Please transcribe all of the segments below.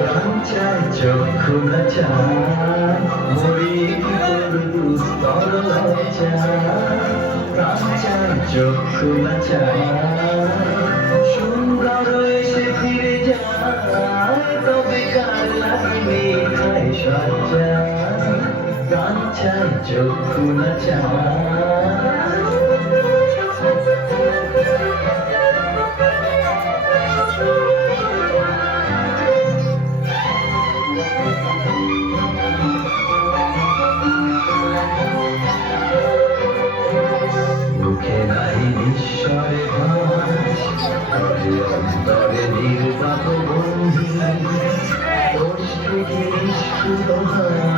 প্রাঞ্চায় চক্ষু নাচায় মরি করবু তরলচা প্রাঞ্চায় চক্ষু নাচায় সুন্দর এসে ফিরে যায় তবে কার লাগবে সজ্জা প্রাঞ্চায় চক্ষু নাচায় মুখে ভাস every day, you love her.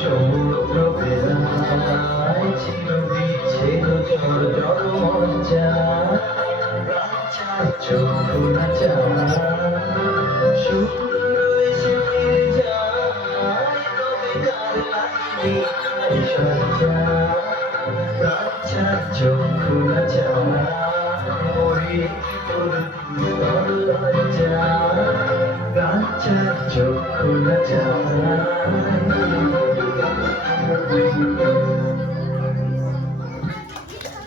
সমুদ্র বেলায় ছিল বিচ্ছেদ ঝড় জলমজ্জা চক্ষু নাচা সুন্দর এসে যায় তবে কার লাগবে সজ্জা কাচ্চা চক্ষু নাচা মরি তোর লজ্জা কাচ্চা চক্ষু নাচা